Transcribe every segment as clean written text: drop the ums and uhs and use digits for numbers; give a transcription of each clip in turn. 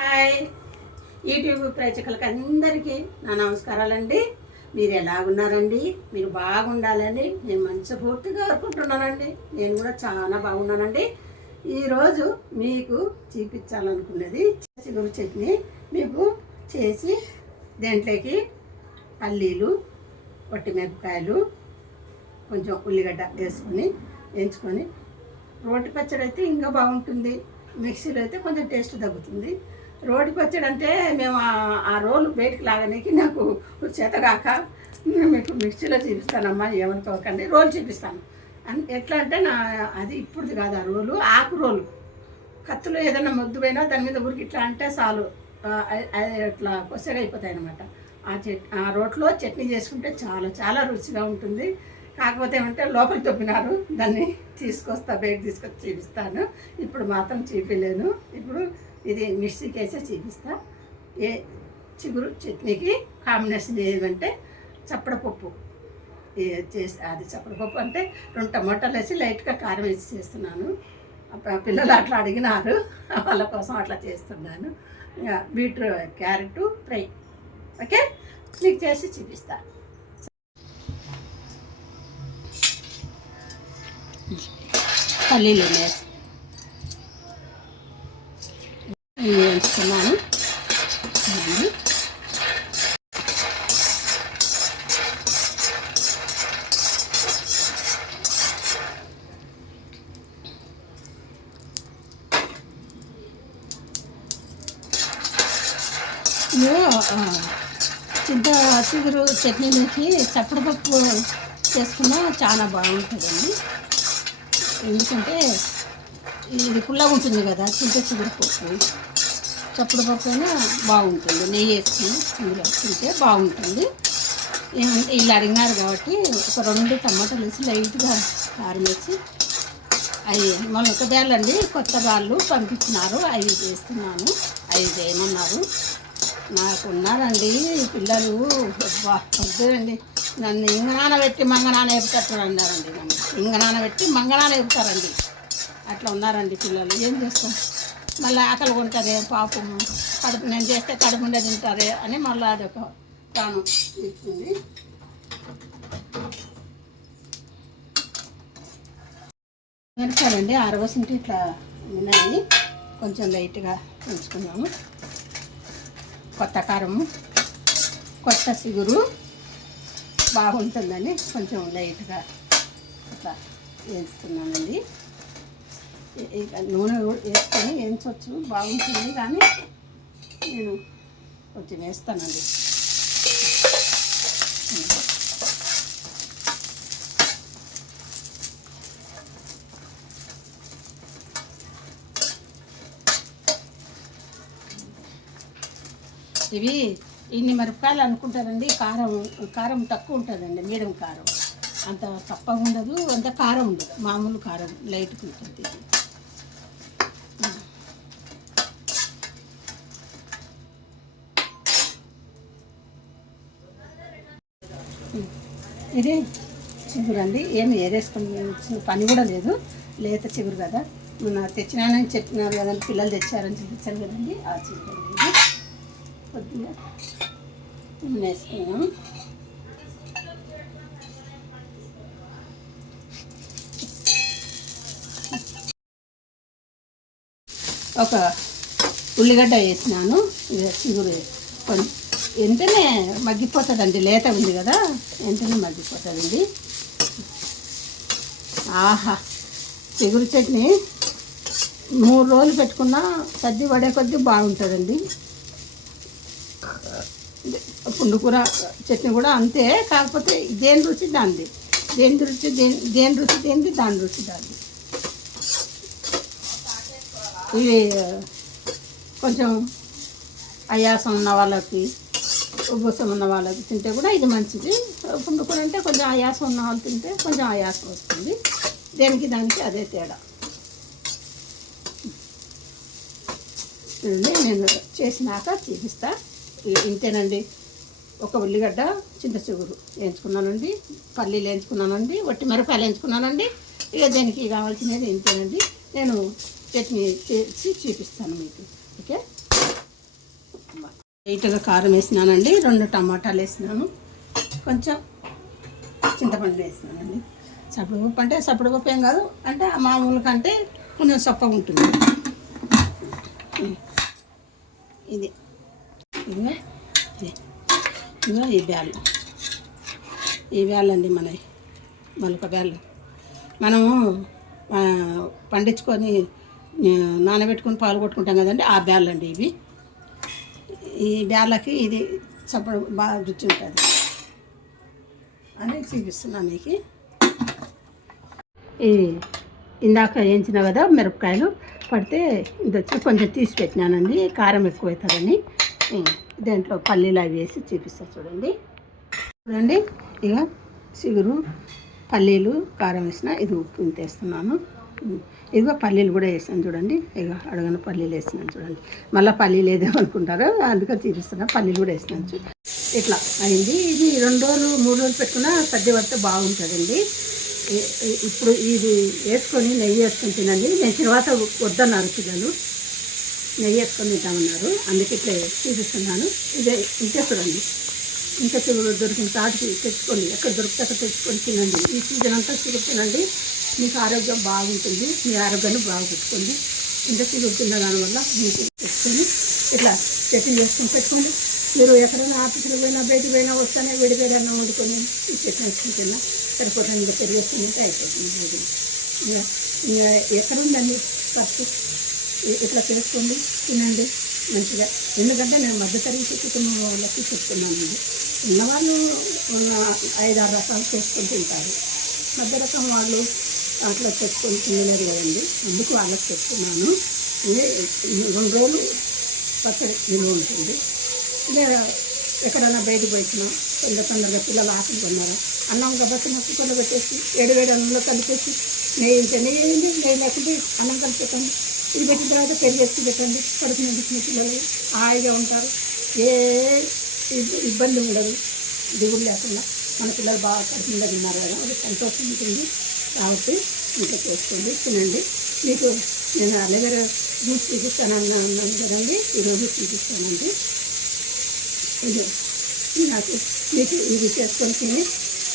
Hi YouTube ప్రేక్షకులకి అందరికీ నా నమస్కారాలండి. మీరు ఎలాగున్నారండి? మీరు బాగుండాలని నేను మనస్ఫూర్తిగా కోరుకుంటున్నానండి. నేను కూడా చాలా బాగున్నానండి. ఈరోజు మీకు చూపించాలనుకున్నది చిగురు చట్నీ మీకు చేసి దేంట్లోకి పల్లీలు, మిరపకాయలు, కొంచెం ఉల్లిగడ్డ వేసుకొని వేయించుకొని రోటి పచ్చడి అయితే ఇంకా బాగుంటుంది. మిక్సీలో అయితే కొంచెం టేస్ట్ తగ్గుతుంది. రోటి పచ్చడి అంటే మేము ఆ రోలు బయటికి లాగడానికి నాకు చేతగాక మీకు మిక్సీలో చూపిస్తానమ్మా, ఏమనుకోకండి. రోలు చూపిస్తాను. ఎట్లా అంటే అది ఇప్పుడుది కాదు, ఆ రోలు ఆకు రోలు. కత్తులో ఏదైనా మొద్దు పోయినా దాని మీద ఊరికి ఇట్లా అంటే చాలు ఇట్లా కొసగా అయిపోతాయి అన్నమాట. ఆ రోట్లో చట్నీ చేసుకుంటే చాలా చాలా రుచిగా ఉంటుంది. కాకపోతే ఏమంటే లోపల తొప్పినారు, దాన్ని తీసుకొస్తా బయట తీసుకొచ్చి చూపిస్తాను. ఇప్పుడు మాత్రం చూపించలేను. ఇప్పుడు ఇది మిక్సీకి వేసే చూపిస్తా. చిగురు చట్నీకి కాంబినేషన్ ఏమంటే చప్పడపప్పు చేసి, అది చప్పడపప్పు అంటే 2 టమాటాలు వేసి లైట్గా కారం వేసి చేస్తున్నాను. పిల్లలు అట్లా అడిగినారు, వాళ్ళ కోసం అట్లా చేస్తున్నాను. ఇంకా బీట్రూట్ క్యారెట్ ఫ్రై. ఓకే, మీకు చేసి చూపిస్తా. పల్లీలు వేసుకున్నాను. చిగురు చట్నీలోకి చప్పడపప్పు చేసుకున్నా చాలా బాగుంటుందండి. ఎందుకంటే ఇది పుల్లగా ఉంటుంది కదా, చిగురు పప్పు. చప్పడపప్పు అయినా బాగుంటుంది. నెయ్యి వేసుకుని ఇందులో తింటే బాగుంటుంది. ఏమంటే ఇలా అడిగినారు కాబట్టి ఒక 2 టమాటాలు వేసి లైట్గా కారం వేసి, అవి మొన్న బ్యాళ్ళండి కొత్త బ్యాళ్ళు పంపించినారు, అవి చేస్తున్నాను. అవి చేయమన్నారు. నాకు ఉన్నారండి పిల్లలు, వద్దురండి, నన్ను ఇంగనానబెట్టి మంగనాన వేపుతారు అన్నారండి. నన్ను ఇంగనానబెట్టి మంగనాన వేపుతారండి. అట్లా ఉన్నారండి పిల్లలు. ఏం చేస్తాం, మళ్ళీ ఆకలి కొంటారే పాపం, కడుపు నేను చేస్తే కడుపు ఉండే తింటారే అని మళ్ళీ అదొక ప్రాణం ఇస్తుంది. మిరపకాయలండి 6% ఇట్లా ఉన్నాయి, కొంచెం లైట్గా ఉంచుకున్నాము. కొత్త కారము, కొత్త చిగురు బాగుంటుందని కొంచెం లైట్గా ఇట్లా వేస్తున్నానండి. నూనె వేసుకొని వేయించవచ్చు, బాగుంటుంది. కానీ నేను కొంచెం వేస్తానండి. ఇవి ఇన్ని మిరపకాయలు అనుకుంటారండి. కారం తక్కువ ఉంటుందండి, మీడియం కారం. అంత తప్పగా ఉండదు, అంత కారం ఉండదు, మామూలు కారం లైట్గా ఉంటుంది. ఇది చిగురు అండి, ఏమి ఏరేసుకుని పని కూడా లేదు. లేత చిగురు కదా, మొన్న తెచ్చినానని చెప్పినారు కదండి, పిల్లలు తెచ్చారని చూపించాను కదండి, ఆ చిగురు అండి. కొద్దిగా వేసుకున్నాం. ఒక ఉల్లిగడ్డ వేసినాను. చిగురు వెంటనే మగ్గిపోతుందండి, లేత ఉంది కదా, వెంటనే మగ్గిపోతుందండి. ఆహా, చిగురు చట్నీ 3 రోజులు పెట్టుకున్నా సద్ది పడే కొద్దీ బాగుంటుందండి. పుండుకూర చట్నీ కూడా అంతే, కాకపోతే దేని రుచి దానిది, దేని రుచి దేనిది, దాని రుచి దానిది. ఇది కొంచెం ఆయాసం ఉన్న వాళ్ళకి, ఉబ్బసం ఉన్న వాళ్ళకి తింటే కూడా ఇది మంచిది. పుండుకూర అంటే కొంచెం ఆయాసం ఉన్న వాళ్ళు తింటే కొంచెం ఆయాసం వస్తుంది. దేనికి దానికి అదే తేడా. నేను చేసినాక చూపిస్తా. ఇంతేనండి. ఒక ఉల్లిగడ్డ, చింత చిగురు వేయించుకున్నానండి, పల్లీలు వేయించుకున్నానండి, మిరపకాయలు వేయించుకున్నానండి. ఇక దీనికి కావాల్సినది ఇంతేనండి. నేను చట్నీ చేసి చూపిస్తాను మీకు. ఓకే, లైట్గా కారం వేసినానండి, 2 టమాటాలు వేసినాను, కొంచెం చింతపండు వేసినానండి. సప్పుడుపప్పు అంటే సప్పుడుపప్పు ఏం కాదు, అంటే మామూలు కంటే కొంచెం సప్పగా ఉంటుంది. ఇది ఇదిగో ఇదిగో ఈ బ్యాళ్ళు అండి, మన మలుక బ్యాళ్ళు మనము పండించుకొని నానబెట్టుకొని పాలు కొట్టుకుంటాం కదండి, ఆ బ్యాళ్ళు అండి ఇవి. ఈ బ్యాళ్ళకి ఇది చప్పుడు బాగా రుచి ఉంటుంది అని చూపిస్తున్నాను మీకు. ఈ ఇందాక వేయించిన కదా మిరపకాయలు పడితే ఇది వచ్చి కొంచెం తీసి పెట్టినానండి, కారం ఎక్కువ అవుతుందని. దాంట్లో పల్లీలు అవి వేసి చూపిస్తాను చూడండి. ఇక చిగురు పల్లీలు కారం వేసిన, ఇది ఉప్పు ఇంత వేస్తున్నాను. ఇదిగో పల్లీలు కూడా వేసాను చూడండి, ఇక అడగన పల్లీలు వేసినాను చూడండి. మళ్ళీ పల్లీలు వేద్దామనుకుంటారు, అందుకని చూపిస్తున్నా. పల్లీలు కూడా వేసినాను. ఇట్లా అయింది. ఇది 2 రోజులు 3 రోజులు పెట్టుకున్నా సర్ది పడితే బాగుంటుందండి. ఇప్పుడు ఇది వేసుకొని నెయ్యి వేసుకొని తినండి. నేను తర్వాత వద్దన్నారు పిల్లలు, నెయ్యి వేసుకొని తింటామన్నారు, అందుకే ఇట్లా చూపిస్తున్నాను. ఇదే ఇంతే చూడండి. ఇంకా చిగురు దొరికిన తాటికి తెచ్చుకోండి, ఎక్కడ దొరికితే అక్కడ తెచ్చుకొని తినండి. ఈ సీజన్ అంతా చిగురు తినండి, మీకు ఆరోగ్యం బాగుంటుంది. మీ ఆరోగ్యాన్ని బాగా పెట్టుకోండి. ఇంత చిగురు తిన్న దానివల్ల మీకు తెచ్చుకొని ఇట్లా చట్నీ చేసుకొని పెట్టుకోండి. మీరు ఎక్కడైనా ఆఫీసులో పోయినా బయటికి పోయినా వస్తానే వేడివేడన్నా వండుకొని ఈ చట్నీ వేసుకుని తిన్నా సరిపోతుంది. ఇంకా పెరిగేసుకుని తింటే అయిపోతుంది. ఇంకా ఎక్కడుందండి ఖర్చు, ఇట్లా చేసుకోండి, తినండి మంచిగా. ఎందుకంటే నేను మధ్యతరగతి కుటుంబం వాళ్ళకి చెప్తున్నానండి. ఉన్నవాళ్ళు 5-6 రకాలు చేసుకొని తింటారు, మధ్య రకం వాళ్ళు అట్లా తెచ్చుకొని తినలేరు కదండి, అందుకు వాళ్ళకి చెప్తున్నాను. 2 రోజులు పచ్చడి నిల్వ ఉంటుంది. ఇదే ఎక్కడైనా బయటకు పోయినా తొందరగా పిల్లలు ఆకలి కొన్నారు, అన్నం కాబట్టి కుక్కర్లో పెట్టేసి వేడి అన్నంలో కలిపేసి నెయ్యి లేకుంటే అన్నం కలిపేటండి. ఇది పెట్టిన తర్వాత పెరిగేసి పెట్టండి, కడుపు నిండుకున్న పిల్లలు హాయిగా ఉంటారు, ఏ ఇబ్బంది ఉండదు, దిగులు లేకుండా. మన పిల్లలు బాగా కడుపు నిండా తిన్నారు కదా, అది సంతోషం ఉంటుంది. కాబట్టి ఇంట్లో చేసుకోండి, తినండి. మీకు నేను అలోవెరా జ్యూస్ చూపిస్తానన్నాను కదండి, ఈరోజు చూపిస్తానండి. ఇది నాకు మీకు ఇది చేసుకొని తిని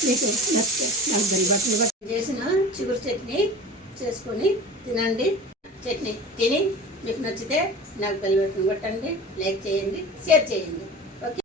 మీకు నచ్చితే నాకు బెల్లి బట్టలు చేసిన చిగురు చట్నీ చేసుకొని తినండి. చట్నీ తిని మీకు నచ్చితే నాకు బెల్లి బట్టలు కొట్టండి, లైక్ చేయండి, షేర్ చేయండి.